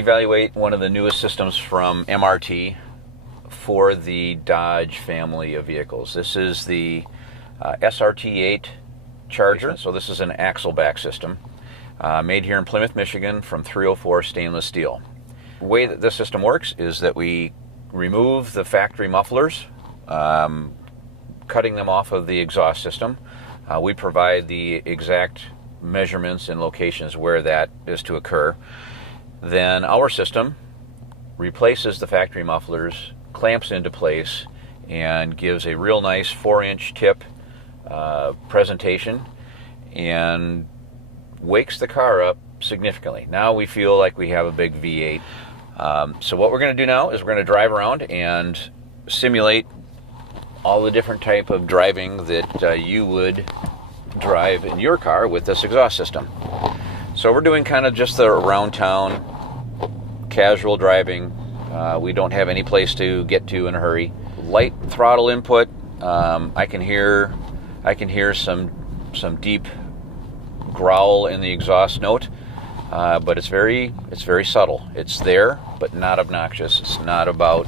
evaluate one of the newest systems from MRT for the Dodge family of vehicles. This is the SRT8 Charger. So this is an axle back system made here in Plymouth, Michigan from 304 stainless steel. The way that this system works is that we remove the factory mufflers, cutting them off of the exhaust system. We provide the exact measurements and locations where that is to occur. Then our system replaces the factory mufflers, clamps into place, and gives a real nice 4-inch tip presentation and wakes the car up significantly. Now we feel like we have a big V8. So what we're going to do now is we're going to drive around and simulate all the different type of driving that you would drive in your car with this exhaust system. So we're doing kind of just the around town casual driving. We don't have any place to get to in a hurry. Light throttle input. I can hear some deep growl in the exhaust note, but it's very subtle. It's there, but not obnoxious. It's not about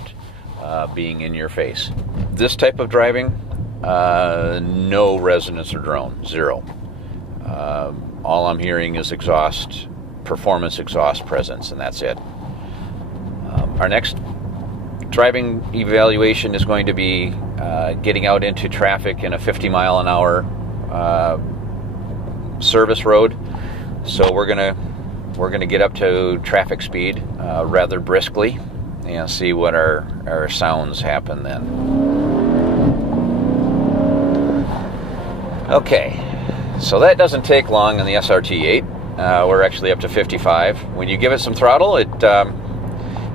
being in your face. This type of driving, no resonance or drone, zero. All I'm hearing is performance exhaust presence, and that's it. Our next driving evaluation is going to be getting out into traffic in a 50-mile-an-hour service road. So we're gonna get up to traffic speed rather briskly and see what our sounds happen then. Okay, so that doesn't take long on the SRT8. We're actually up to 55. When you give it some throttle, it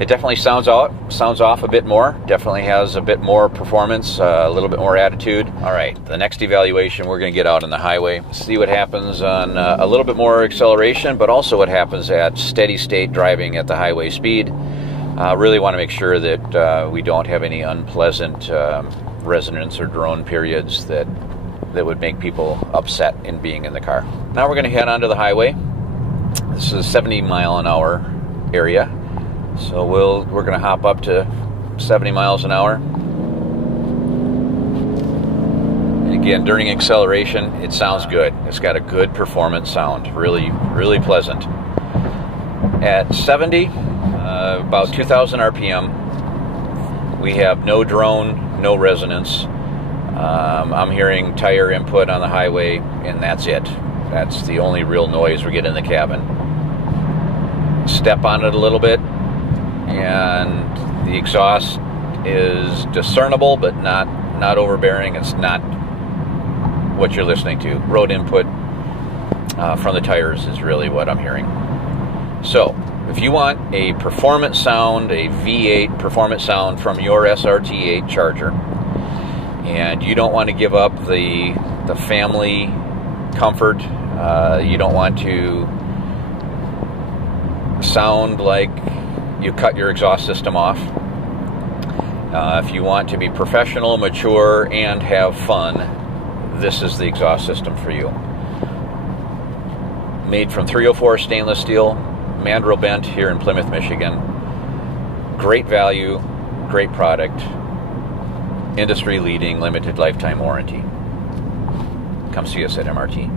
definitely sounds off a bit more. Definitely has a bit more performance, a little bit more attitude. All right, the next evaluation, we're going to get out on the highway, see what happens on a little bit more acceleration, but also what happens at steady state driving at the highway speed. Really want to make sure that we don't have any unpleasant resonance or drone periods that would make people upset in being in the car. Now we're going to head onto the highway. This is a 70-mile-an-hour area. So we're going to hop up to 70 miles an hour. And again, during acceleration, it sounds good. It's got a good performance sound. Really, really pleasant. At 70, about 2,000 RPM, we have no drone, no resonance. I'm hearing tire input on the highway, and that's it. That's the only real noise we get in the cabin. Step on it a little bit, and the exhaust is discernible, but not overbearing. It's not what you're listening to. Road input from the tires is really what I'm hearing. So, if you want a performance sound, a V8 performance sound from your SRT8 Charger, and you don't want to give up the family comfort, you don't want to sound like you cut your exhaust system off. If you want to be professional, mature, and have fun, this is the exhaust system for you. Made from 304 stainless steel, mandrel bent here in Plymouth, Michigan. Great value, great product, industry-leading limited lifetime warranty. Come see us at MRT.